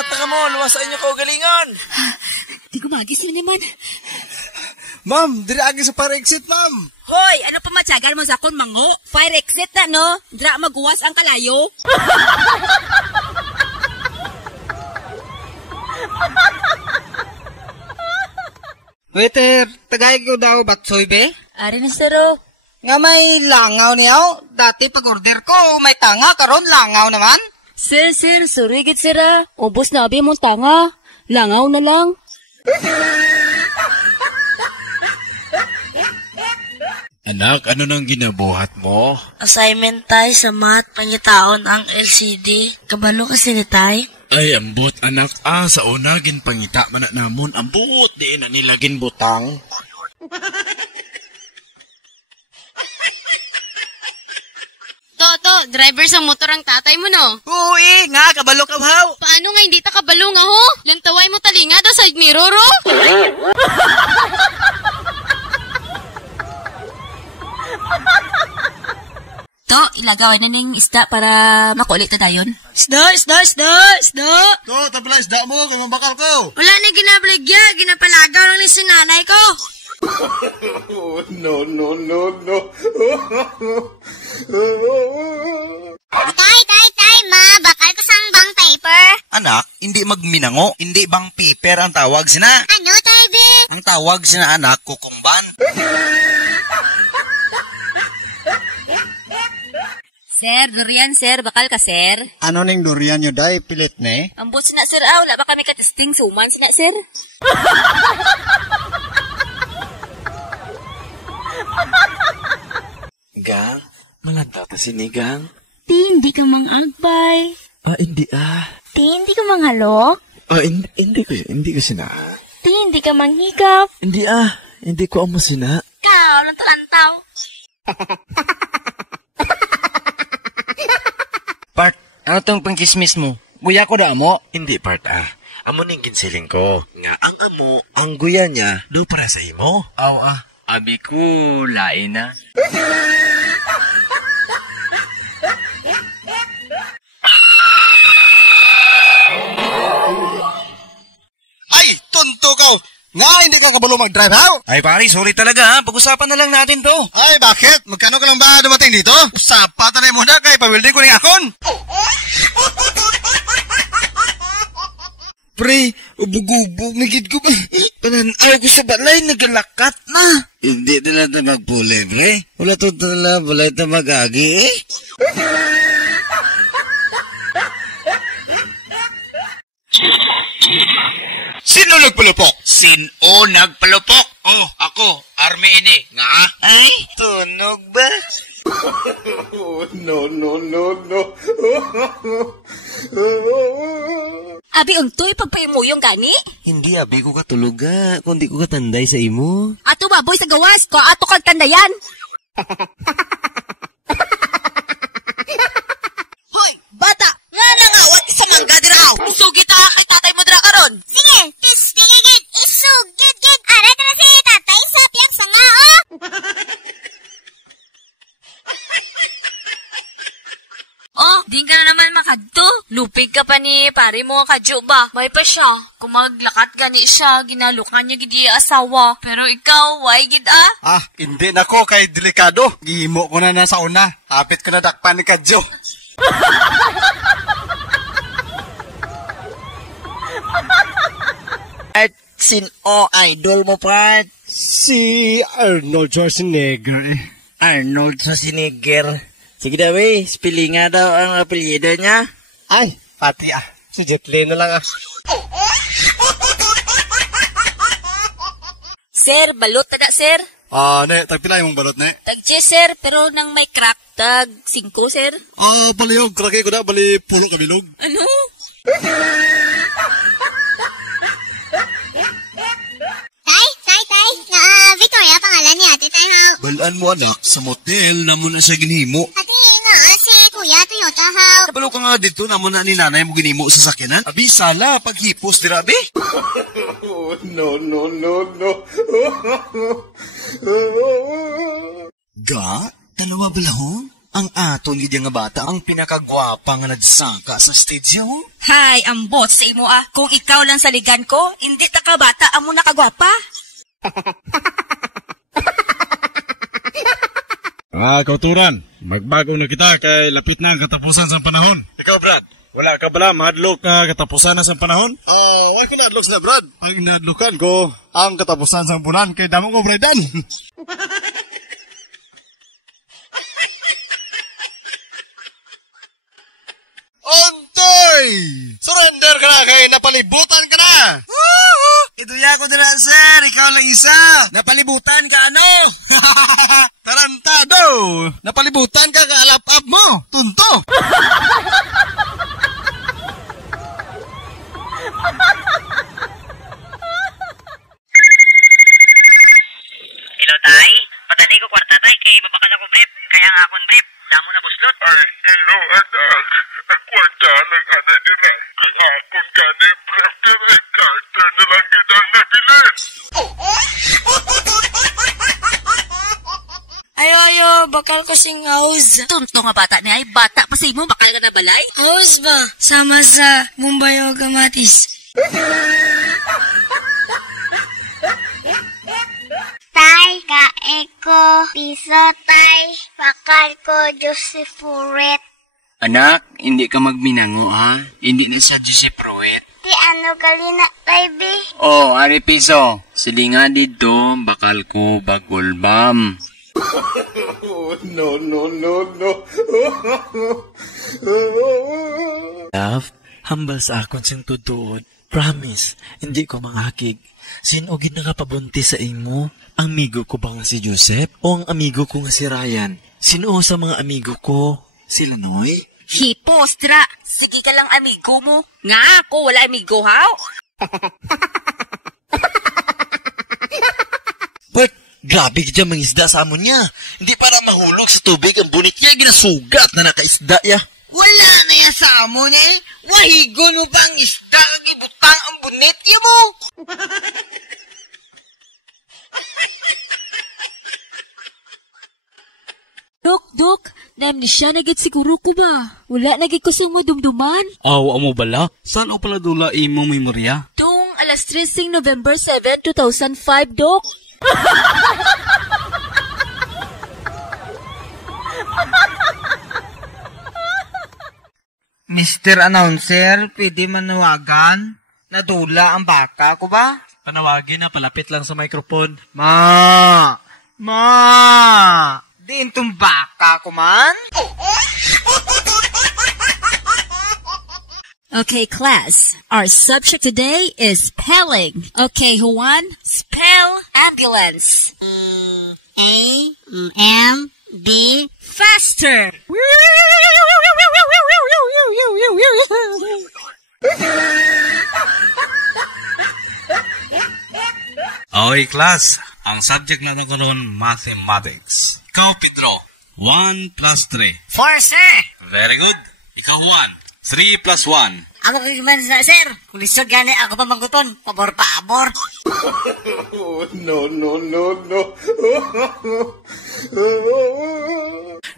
bata ka mo, luwas sa inyo kaugalingon. Di ko magising naman. Ma'am, diri agi sa fire exit, ma'am. Hoy, ano pa matyagan mo sa akong mango? Fire exit na, no? Dira maguwas ang kalayo. Waiter, tagay ko daw batsoy be? Ari ni siro. Nga may langaw niyaw. Dati pag-order ko, may tanga, karon langaw naman. Sir, sorry git sira. Ubos na abi mong tanga. Langaw na lang. Anak, ano nang ginabuhat mo? Assignment tay sa math, pangitaon ang LCD. Kabalo kasi ni tay. Ay, ambot anak. Sa una, ginpangita man na namon. Ambot, di na nila ginbutang. To, driver sa motor ang tatay mo, no? Uy, nga, kabalo ka haw. Paano nga hindi ta kabalo nga, ho? Lantaway mo talinga daw sa mirror, ho? To, ilagaway na ning isda para makulit na dayon. Isda! To, tabla isda mo, kung mabakal ko. Wala na ginabligya, ginapalagaw lang ni sinanay ko. No. Tay, ma, bakal ko sang bang paper. Anak, hindi magminango, hindi bang paper ang tawag sina. Ano, tay, be? Ang tawag sina anak, kukumban. Sir, durian sir, bakal ka sir. Ano ning durian nyo, day? Pilit ne? Ambot sina sir, wala ba kami katisting suman sina sir? Gang, malanta ta sinigang. Ti, hindi ka mang-agbay. Hindi Ti, hindi ka mang-halok. Hindi ko sina. Ti, hindi ka manghigap. Hindi ko amo sina. Ikaw, lantaw. Part, ano tong pangkismis mo? Guya ko da mo? Hindi part Amo ning ginsiling ko. Nga ang amo, ang guya niya, do para sa imo. Abi ko, lain na. Ay, tunto ka. Nga, hindi ka kabalo mag-drive, haw? Ay pare, sorry talaga Pag-usapan na lang natin to. Ay, bakit? Magkano ka lang ba dumating dito? Sapatan na muna kay pawilding ko ng akon. Pre, ubug-ubug na gid ko ba? Pananaw ko sa balay, nagalakat na. Hindi na lang magpuli, pre. Wala to tala, wala ito magagi eh. Sino nagpalupok? Sino nagpalupok? Ako, Army ini. Nga? Ay, tunog ba? No. Abi, untoy pagpaimuyong gani? Hindi abi ko katuluga, kundi ko katanday sa imo. Ato baboy sa gawas, ko ato kag tandayan. Hoy, bata! Nga nangawat sa mangga diraw! Usugit kay tatay mo dira karon! Sige, pistingigid, isugid. Arat na si tatay sa piyak sa nga, oh. Oh, di ka na naman makadto. Lupig ka pa ni pare mo kadyo ba? May pa siya. Kung maglakat gani siya, ginalukan niya gidi asawa. Pero ikaw, why gid Hindi na ko kay delikado. Gihimo ko na sa una. Hapit ko na dakpan ni Kadyo. At sino idol mo, part? Si Arnold Schwarzenegger. Arnold Schwarzenegger. Sige daw spelling nga daw ang apelyido niya. Ay, pati Si Jet Li na lang Sir, balot tada sir. Ne, tagpila yung balot, ne? Tag 10 sir, pero nang may crack, tag 5 sir. Bali yung krake ko na, bali pulo kabilog. Ano? Tay. Victoria, pangalan ni ate tayo. Balaan mo anak, sa motel na mo na siya ginhimo. Ate, si kuya, Toyota, haw. Kabalo ka nga dito na mo na ni nanay mo ginhimo sa sakyanan. Abi, sala, paghipos dira, abi. No. Ga? Dalawa balahong? Ang aton gid nga bata ang pinakagwapa nga nagsaka sa stage yo. Hay, ambot sa imo Kung ikaw lang sa ligan ko, hindi ta ka bata amo nakagwapa. Kauturan, magbago na kita kay lapit na ang katapusan sa panahon. Ikaw, Brad. Wala ka bala mahadlok na katapusan na sa panahon? Wala ko na-adlok na, Brad. Ang inadlokan ko, ang katapusan sa bulan kay damo ko, Bradan. Ontoy! Surrender ka na kay napalibutan ka na! Ituya ko dira, sir. Ikaw lang isa. Napalibutan ka ano? Tarantado! Napalibutan ka ka-alap-up mo! Tunto! Hello, tay. Patani ko kwarta, tay. Kay babakal ako brief. Kaya nga akong brief. Damo na buslot. Ay, hello, anak. Ang kwarta lang ana nila. Kaya akong gani brief dire. Carter na lang kitang nabilis. Ayo, bakal ko sing house. Tunto nga bata ni ay bata pa sa imo, bakal ka na balay? House ba? Sama sa Mumbai o Kamatis. Tay, kae ko. Piso, tay. Bakal ko, Joseph Furet. Anak, hindi ka magminango ha? Hindi na sa Joseph Ruet. Ti ano galina, tay, be? Oh, ari piso. Silinga dito, bakal ko bagulbam. No. Love, hambal sa akon sing tutuod. Promise, hindi ko mangakig. Sino gid nakapabunti sa imo? Amigo ko ba nga si Joseph? O ang amigo ko nga si Ryan? Sino sa mga amigo ko? Sila Noy? Hipostra, sige ka lang amigo mo. Nga ako, wala amigo, haw? But, grabe ka dyan mga isda sa amon niya. Hindi para mahulog sa tubig ang bunit niya. Ginasugat na nakaisda ya. Wala na yan sa amon eh. Wahigon mo ba ang isda kag ibutang ang bunit niya mo? Dok, namnesya na gid siguro ko ba? Wala na gid ko sing madumduman. Aw, amo bala? Saan o pala dula imong memorya? Tung alas 3 sing November 7, 2005, Dok. Mr. Announcer, pwede manawagan? Nadula ang baka ko ba? Panawagin na, palapit lang sa microphone. Ma! Di itong baka ko man? Okay, class. Our subject today is spelling. Okay, Juan, spell ambulance. A-M-B. Faster. Okay, class. Ang subject natin karon mathematics. Ikaw, Pedro. 1 plus 3. 4, sir. Very good. Ikaw, 1. 3 plus 1. Ako kagiman na, sir. Kung lisod gani, ako pa mangguton. Pabor. No.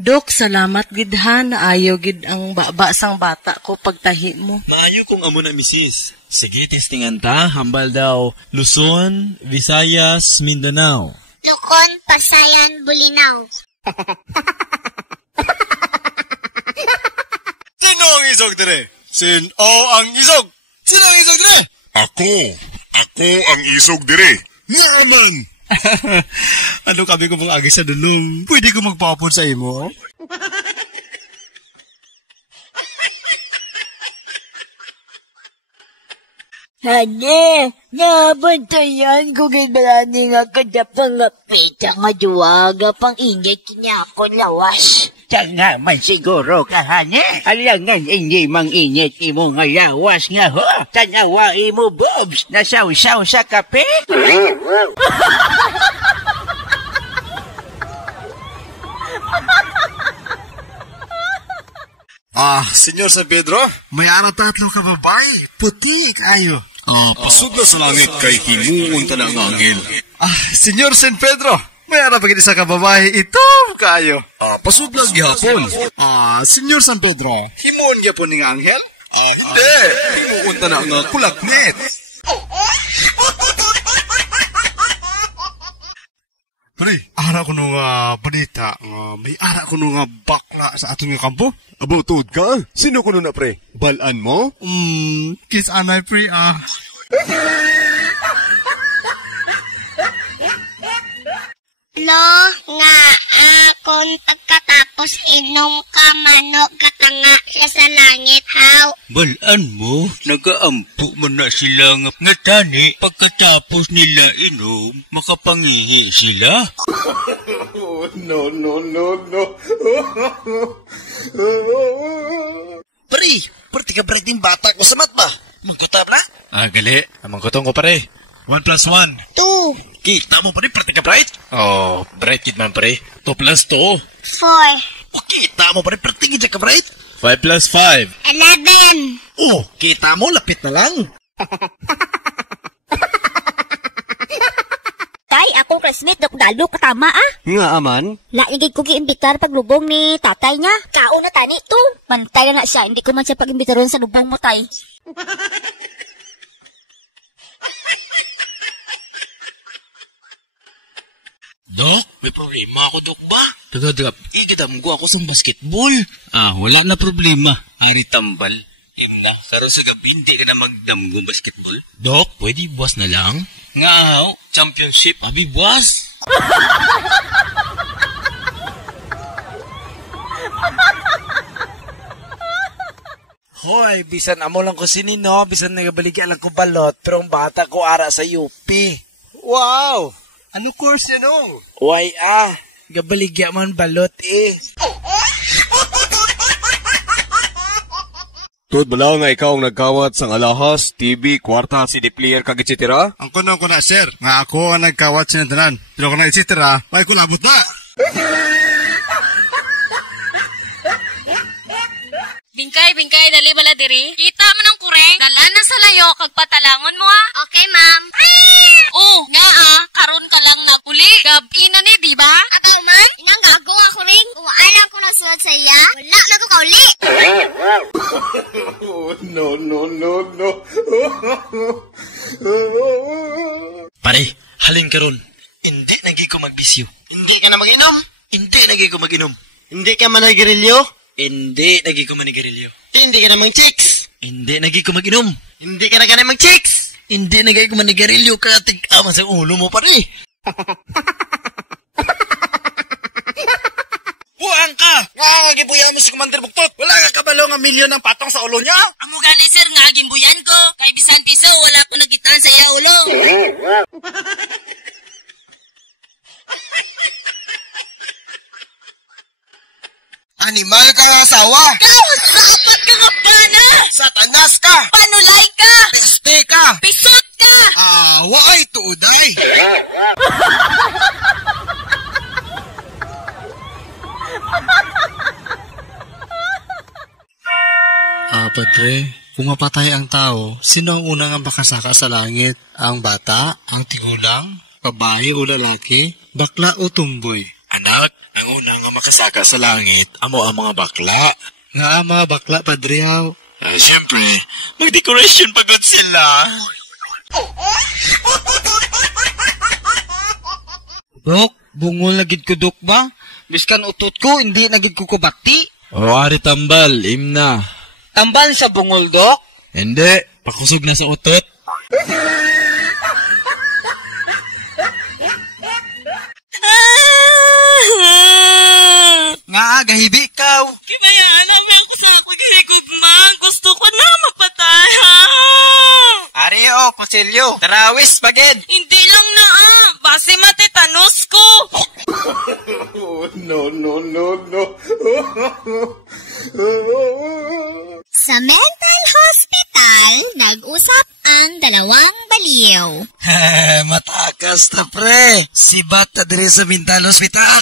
Dok, salamat gid ha na ayaw gid ang babasang bata ko pagtahi mo. Maayo kong amo na misis. Sige, testingan ta. Hambal daw. Luzon, Visayas, Mindanao. Tukon, Pasayan, Bulinaw. Sino ang isog dire? Sino ang isog? Sino ang isog dire? Ako ang isog dire. Naman! Ano kami ko mag-agi sa dulong? Pwede ko magpapon sa imo? Hane, nabantayan ko gilbalani nga kada pangapita nga duwaga pang ingay kinya ako lawas. Tanga man siguro ka, hane. Alangan hindi mang init imo nga lawas nga ho. Tanawa imo, Bobs, nasaw-saw sa kape. Senyor San Pedro, may ano tatlo ka babae. Puti kayo. Pasud na sa langit kay himuon ta ng angel. Senyor San Pedro, May ara pagin isa ka babae ito kayo. Pasudlag gyapon. Senyor San Pedro. Himon gyapon ning anghel? Hindi. Himuon ta na nga kulaknet. Pre, ara ko nung balita. May ara ko nung bakla sa aton nga kampo. Abutod ka? Sino ko na pre? Balaan mo? Kiss anay pre Lo, nga akon pagkatapos inom ka manok katanga siya sa langit, haw. Balaan mo, nagaampo man na sila nga tani pagkatapos nila inom, makapangihi sila. No. Pre, perti ka bretin bata ko sa mat ba? Mangkutab na? Gali. Amangkutong ko pare. 1 plus 1. 2, Kita mo pare, perti ka bright? Oh, bright kid man pare. 2 plus 2. 4, Kita mo pare, perti ka bright? 5 plus 5. 11. Oh, kita mo, lapit na lang. Tay, akong classmate, Dalo, katama Nga aman? Laigig ko giimbitar paglubong ni tatay niya. Kao na tani to. Mantay na siya, hindi ko man siya pag-imbitaron sa lubong mo, tay. Dok, may problema ako, Dok ba? Daga, igitamgo ako sa basketball. Wala na problema. Ari tambal. Na, karo sa gabi, hindi ka na magdamgo basketball. Dok, pwede buwas na lang? Nga, championship, abi buwas. Hoy, bisan amo lang ko sinino, bisan nagabaligyan lang ko balot, pero ang bata ko ara sa UP. Wow! Ano course yan o? Why gabaligyan man balot Tod bala nga ikaw ang nagkawat sa alahas, TV, kwarta, CD player, kag etc. Ang kuno ko na, sir. Nga ako ang nagkawat sa nandanan. Pero kung na-etc. may kulabot na. Bingkay, dali bala diri. Kita mo ng kureng. Dala na sa layo, kag patalangon mo Okay, ma'am. Nga karon ka lang naguli. Gabi na ni, di ba? Ataw man, inang gago ako ring. Kung alam ko na sulat sa iya, wala na ko kauli. No. Pare, halin karon. Hindi nagi ko magbisyo. Hindi ka na mag-inom? Hindi nagi ko mag-inom. Hindi ka man nagrilyo? Hindi nagi ko manigarilyo. Hindi ka na mang-chicks? Hindi nagi ko mag-inom. Hindi ka na ganang mang-chicks? Hindi nagi ko manigarilyo ka tig-aman sa ulo mo pare. Buang ka! Nga, gibuyan mo si Commander Buktot. Wala ka kabalo nga milyon ng patong sa ulo niya? Amo gani sir nga gimbuyan ko. Kay bisan tiso wala ko nagitan sa iya ulo. Animal ka ng asawa! Sapat ka nga pana! Satanas ka! Panulay ka! Peste ka! Pisot ka! Waay tuuday! Padre, kung mapatay ang tao, sino ang unang ang makasaka sa langit? Ang bata? Ang tigulang? Babae o lalaki? Bakla o tumboy? Anak, ang una nga makasaka sa langit, amo ang mga bakla. Nga mga bakla, Padre, haw. Siyempre, mag-decoration pagod sila. Dok, bungol na gid ko, Dok ba? Biskan utot ko, hindi na gid ko kubati. O, ari tambal, imna. Tambal sa bungol, Dok? Hindi, pakusog na sa utot. Nga, gahibi ikaw! Kinayaan lang ko sa ako gihigod man. Gusto ko na mapatay Ari konselyo! Tarawis, pagid! Hindi lang na Base matitanos ko. No. Sa mental hospital, nag-usap ang dalawang baliw. Matakas na pre! Sibat na dire sa mental hospital!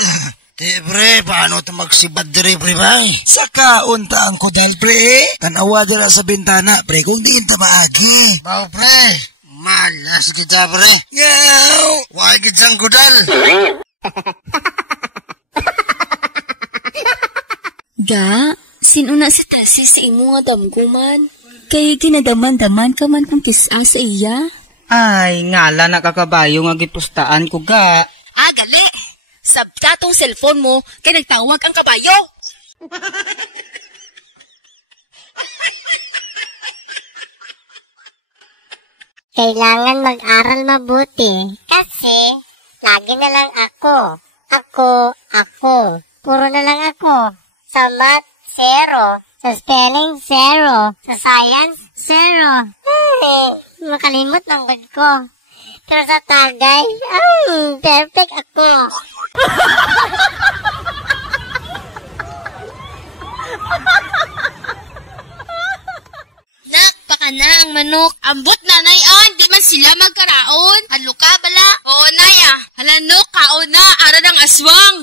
Pre, paano ito magsibat dire, pre, ba? Saka, unta ang kudal, pre. Tanawa dira sa bintana, pre, kung diin ta maagi. Bao, pre. Malas kita, pre. Yaw! Wagid sang kudal. Ga, sinuna si Tessie sa imo nga damguman. Kay ginadaman-daman ka man kung kisa sa iya. Ay, ngala nakakabayo nga gipustaan ko ga. Gali. Sabta tong cellphone mo, kay nagtawag ang kabayo. Kailangan mag-aral mabuti kasi lagi na lang ako. Puro na lang ako. Sa math, 0. Sa spelling, 0. Sa science, 0. Makalimot ng good ko. Pero sa tagay, perfect ako. Nak, baka na ang manok. Ambot nanay on, di man sila magkaraon. Halo ka bala? Oo, naya. Hala no, kaon na, ara ng aswang.